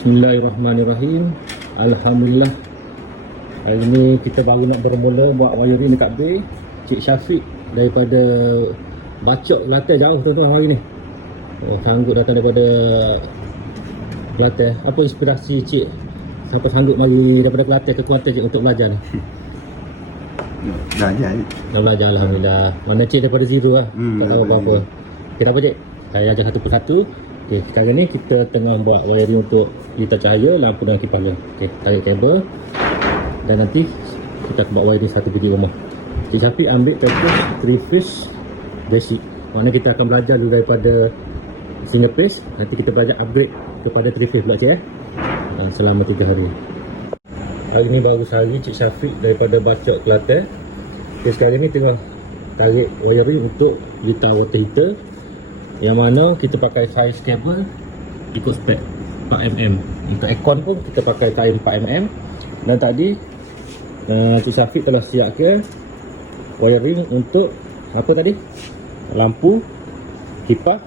Bismillahirrahmanirrahim. Alhamdulillah. Hari ni kita baru nak bermula buat wiring dekat bay. Cik Syafiq daripada Bacok Kelantan jauh tuan-tuan hari ni. Sanggup datang daripada Kelantan. Apa inspirasi cik sampai sanggup mari daripada Kelantan ke Kuantan cik untuk belajar ni? Belajar. Dah belajar alhamdulillah. Mana cik daripada zero lah. Tak tahu apa-apa. Okay, tak apa cik? Saya ajar satu persatu. Okay, sekarang ni kita tengah buat wiring untuk litar cahaya, lampu dan kipas angin. Okay, tarik kabel. Dan nanti kita akan buat wiring satu biji rumah. Cik Syafiq ambil terus 3 phase basic. Maknanya kita akan belajar dulu daripada single phase. Nanti kita belajar upgrade kepada 3 phase pula cik selama 3 hari. Hari ni baru sehari Cik Syafiq daripada Bacok Kelantan. Okay, sekarang ni tengah tarik wiring untuk litar water heater, yang mana kita pakai saiz kabel ikut spek 4mm. Untuk aircon pun kita pakai kain 4mm. Dan tadi Cik Syafiq telah siapkan wiring untuk apa tadi? Lampu, kipas,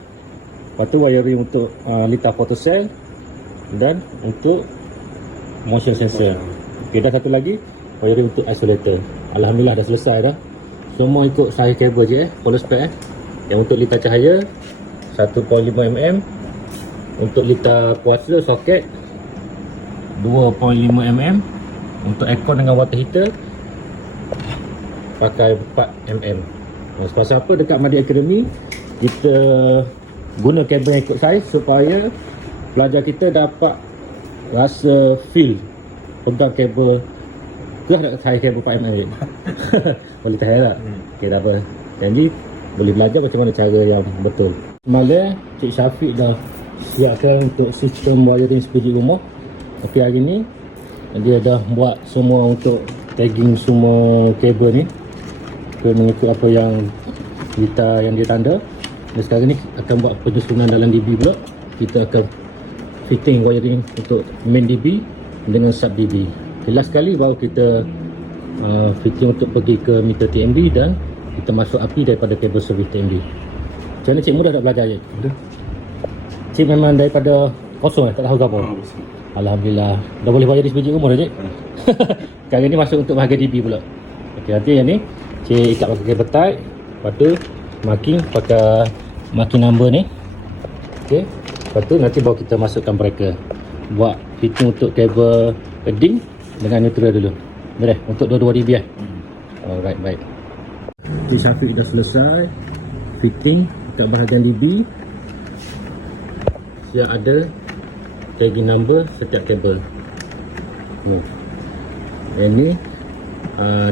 lepas tu wiring untuk litar photocell dan untuk motion sensor. Okay, dan satu lagi wiring untuk isolator. Alhamdulillah dah selesai dah. Semua ikut saiz kabel je follow spek Yang untuk litar cahaya 1.5mm, untuk litar puasa soket 2.5mm, untuk aircon dengan water heater pakai 4mm. Sebab apa dekat Madi Academy kita guna kabel yang ikut saiz supaya pelajar kita dapat rasa feel pegang kabel ke nak saiz kabel 4mm. Boleh tahan tak? Okay, tak apa. Jadi boleh belajar macam mana cara yang betul. Semalam Cik Syafiq dah siapkan untuk sistem wiring sebiji rumah. Okey, hari ni dia dah buat semua untuk tagging semua kabel ni mengikut apa yang litar yang dia tanda. Dan sekarang ni akan buat penyusunan dalam DB pula. Kita akan fitting wiring untuk main DB dengan sub DB. Last sekali baru kita fitting untuk pergi ke meter TMB dan kita masuk api daripada kabel servis TMB. Macam mana cik mudah tak belajar je? Mudah. Cik memang daripada kosong tak tahu apa? Alhamdulillah. Dah boleh bayar di sebiji umur dah cik? Sekarang ni masuk untuk bahagian DB pula. Okey, nanti yang ni cik ikat pakai kabel tight. Lepas tu marking pakai marking number ni. Okey. Lepas tu nanti baru kita masukkan breaker. Buat fitting untuk kabel heading dengan neutral dulu. Boleh? Untuk 22 dB Alright, baik. Cik Syafiq dah selesai fitting kat bahagian DB. Siap ada tagging number setiap kabel. Yang ni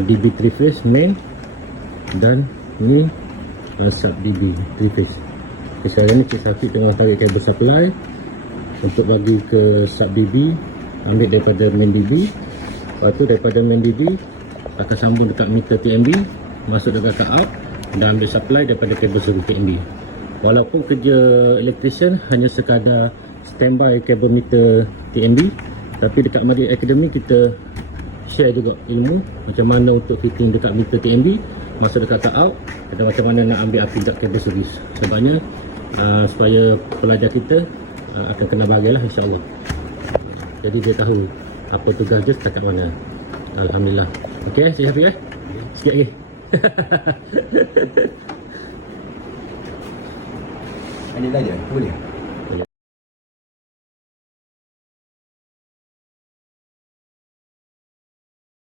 DB 3 phase main dan ni sub DB 3 phase. Okay, sekarang ni Cik Syafiq tengah tarik kabel supply untuk bagi ke sub DB, ambil daripada main DB. Lepas tu daripada main DB akan sambung dekat meter TMB, masuk dekat cut out dan ambil supply daripada kabel servis TMB. Walaupun kerja electrician hanya sekadar standby kabel meter TMB, tapi dekat Madi Academy kita share juga ilmu macam mana untuk fitting dekat meter TMB, masuk dekat cut out, dan macam mana nak ambil api dekat kabel servis. Sebabnya supaya pelajar kita akan kena bahagialah insyaAllah. Jadi dia tahu apa tugas dia setakat mana. Alhamdulillah. Okey, Cik Syafiq sikit lagi. Ada lagi boleh?